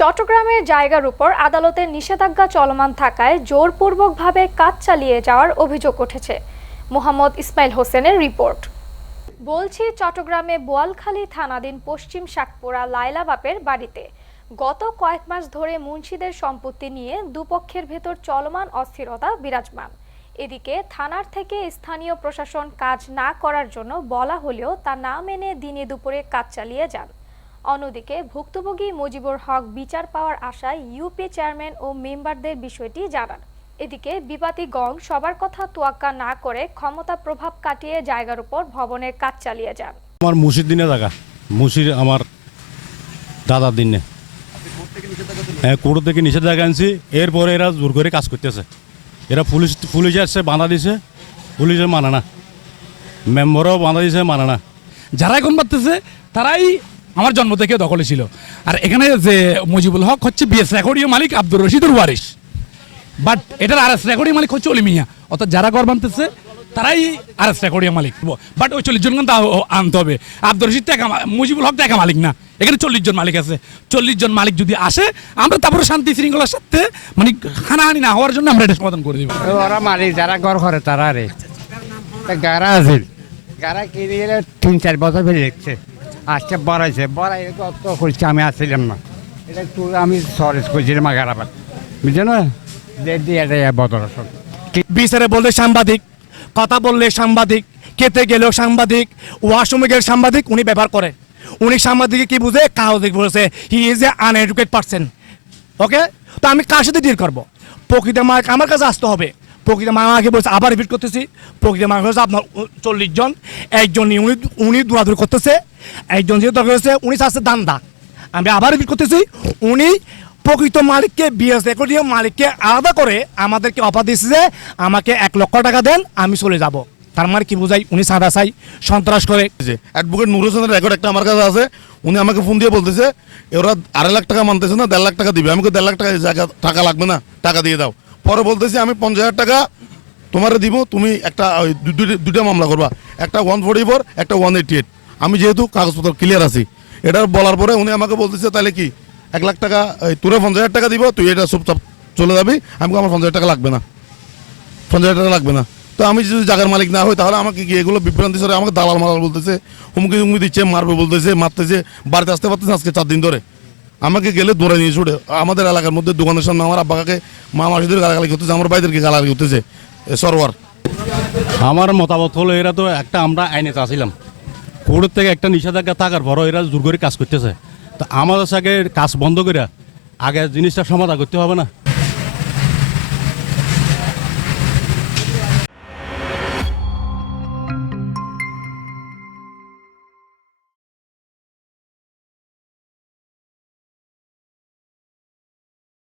চট্টগ্রামের জায়গার উপর আদালতের নিষেধাজ্ঞা চলমান থাকায় জোরপূর্বকভাবে কাজ চালিয়ে যাওয়ার অভিযোগ উঠেছে। মোহাম্মদ ইসমাইল হোসেনের রিপোর্ট। বলছি, চট্টগ্রামে বোয়ালখালী থানাধীন পশ্চিম শাকপুরা লায়লা বাপের বাড়িতে গত কয়েক মাস ধরে মুন্সিদের সম্পত্তি নিয়ে দুপক্ষের ভেতর চলমান অস্থিরতা বিরাজমান। এদিকে থানার থেকে স্থানীয় প্রশাসন কাজ না করার জন্য বলা হলেও তা না মেনে দিনে দুপুরে কাজ চালিয়ে যান। অন্যদিকে ভুক্তভোগী মুজিবুর হক বিচার পাওয়ার আশায় ইউপি চেয়ারম্যান ও মেম্বারদের বিষয়টি জানান। এদিকে গং সবার কথা তোয়াক্কা না করে ক্ষমতা প্রভাব কাটিয়ে জায়গার উপর ভবনের কাজ চালিয়ে যান। আমার মুসির দিনে জায়গা। মুসির আমার দাদার দিনে। হ্যাঁ কোর্ট থেকে নিষেধাজ্ঞা আনছি। এরপরে এরা জোর করে কাজ করতেছে। এরা পুলিশ পুলিশ আসছে বাঁধা দিছে। পুলিশে মানে না। মেম্বারও বাঁধা দিছে মানে না। যারা এখন পারতেছে তারাই আমার জন্ম থেকে দখলে ছিল। আর এখানে যে মুজিবুল হক হচ্ছে BS রেকর্ডীয় Malik Abdur Rashidur Warsi but এটার আর এস রেকর্ডীয় মালিক হচ্ছে অলিমিয়া অর্থাৎ যারা ঘর বানতেছে, তারাই আর এস রেকর্ডীয় মালিক। বাট ওই চল্লিশ জন কিন্তু আনতে হবে। আব্দুর রশিদ টাকা মুজিবুল হক টাকা মালিক না। এখানে চল্লিশ জন মালিক আছে। চল্লিশ জন মালিক যদি আসে, আমরা তারপরে শান্তি শৃঙ্খলার সাথে মানে হানাহানি না হওয়ার জন্য আমরা এটা সমাধান করে দিব। ওরা মালিক, যারা ঘর করে তারা রে। তা গাড়া আছে। গাড়া কিনে গেলে তিন চার বছর ফেলে দেখছে আজকে বড়াইছে বড়াই কত করছে আমি আসছিলাম না। এটা একটু আমি সরেজ করছিলাম দিয়ে এটা বদল বিচারে বললে সাংবাদিক, কথা বললে সাংবাদিক, খেতে গেলেও সাংবাদিক, ওয়াশরুমে গেলে সাংবাদিক, উনি ব্যবহার করে। উনি সাংবাদিকে কি বুঝে? কাগজ বলেছে হি ইজ এ আনএডুকেট পার্সন ওকে তো আমি কার সাথে ডিল করব? প্রকৃত মার্ক আমার কাছে আসতে হবে। প্রকৃত মা আমাকে বলছে, আবার রিপিট করতেছি। প্রকৃত মা হচ্ছে আপনার চল্লিশ জন, একজন উনি উনি দৌড়াদৌড়ি করতেছে। একজন যে দরকার হচ্ছে উনি চাচ্ছে দান্দা। আমি আবার রিপিট করতেছি, উনি প্রকৃত মালিককে বিএস রেকর্ডিও মালিককে আলাদা করে আমাদেরকে অফার দিচ্ছে যে আমাকে এক লক্ষ টাকা দেন, আমি চলে যাব। তার মানে কি বোঝাই? উনি সাদা চাই সন্ত্রাস করে। যে অ্যাডভোকেট নুর হোসেনের রেকর্ড একটা আমার কাছে আছে, উনি আমাকে ফোন দিয়ে বলতেছে ওরা আড়াই লাখ টাকা মানতেছে না, দেড় লাখ টাকা দিবে। আমাকে দেড় লাখ টাকা জায়গা টাকা লাগবে না, টাকা দিয়ে দাও। পরে বলতেছে, আমি পঞ্চাশ হাজার টাকা তোমারে দিব, তুমি একটা দুইটা মামলা করবা। একটা ওয়ান ফোর্টি ফোর একটা ওয়ান এইটি এইট আমি যেহেতু কাগজপত্র ক্লিয়ার আছি। এটা বলার পরে উনি আমাকে বলতেছে তাহলে কি এক লাখ টাকা তোরে পঞ্চাশ হাজার টাকা দিব, তুই এটা সব চলে যাবি আমাকে আমার পঞ্চাশ টাকা লাগবে না। পঞ্চাশ টাকা লাগবে না। তো আমি যদি জায়গার মালিক না হই, তাহলে আমাকে কি এগুলো বিভ্রান্তি সরে আমাকে দালাল মালাল বলতেছে, হুমকি হুমকি দিচ্ছে, মারবে বলতেছে, মারতেছে, বাড়িতে আসতে পারতেছে আজকে চার দিন ধরে। আমাকে গেলে দৌড়ে নিয়ে ছুটে, আমাদের এলাকার মধ্যে দোকানের সামনে আমার আব্বাকে, মা মাসিদের গালাগালি করতেছে, আমার ভাইদেরকে গালাগালি করতেছে? সরোয়ার। আমার মতামত হলো, এরা তো একটা আমরা আইনে চাচ্ছিলাম। কোর্ট থেকে একটা নিষেধাজ্ঞা থাকার পরও এরা জোর করে কাজ করতেছে। তো আমাদের সাথে কাজ বন্ধ করে আগে জিনিসটা সমাধান করতে হবে না।